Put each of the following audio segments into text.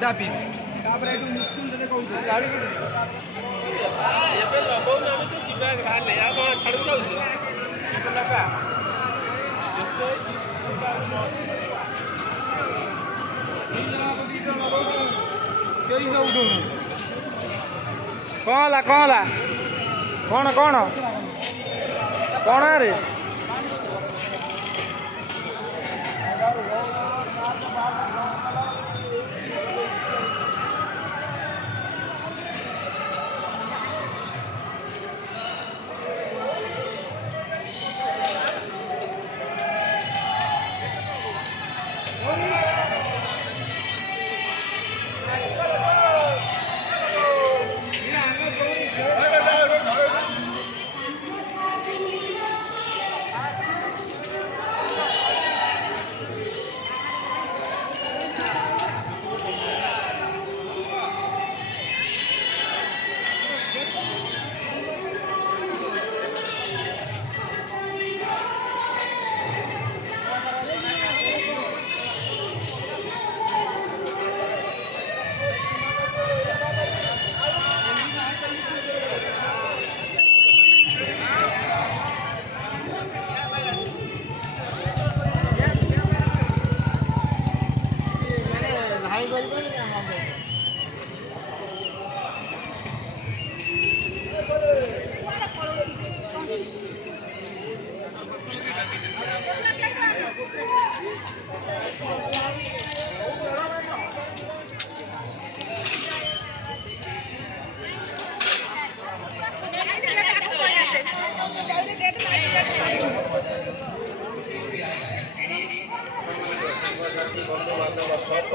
डाबी तापर एटू निश्चिंत से कहू गाड़ी के एबे लगौ ना तो जिबा घाले आ कोन छाडू जाऊ लगा कौन कौन कौन कौन रे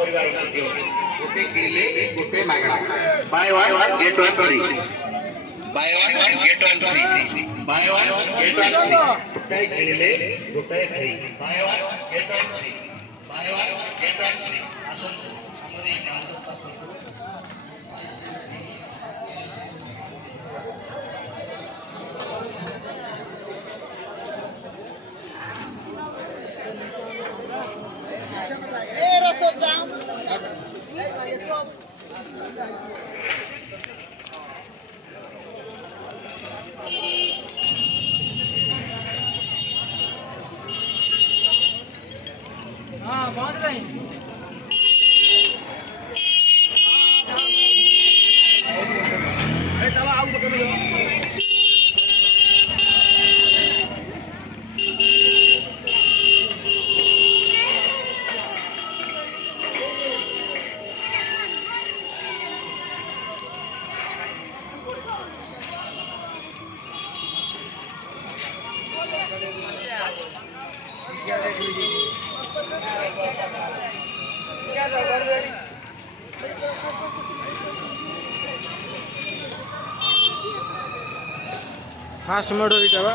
गोटे किले गोटे मागणा buy one get one free buy one get one free buy one get one free गोटे किले गोटे free buy one get one free buy one get one free आसन हमरे हाँ बांध रहे चलो आओ तो फास्ट मोड इटा बा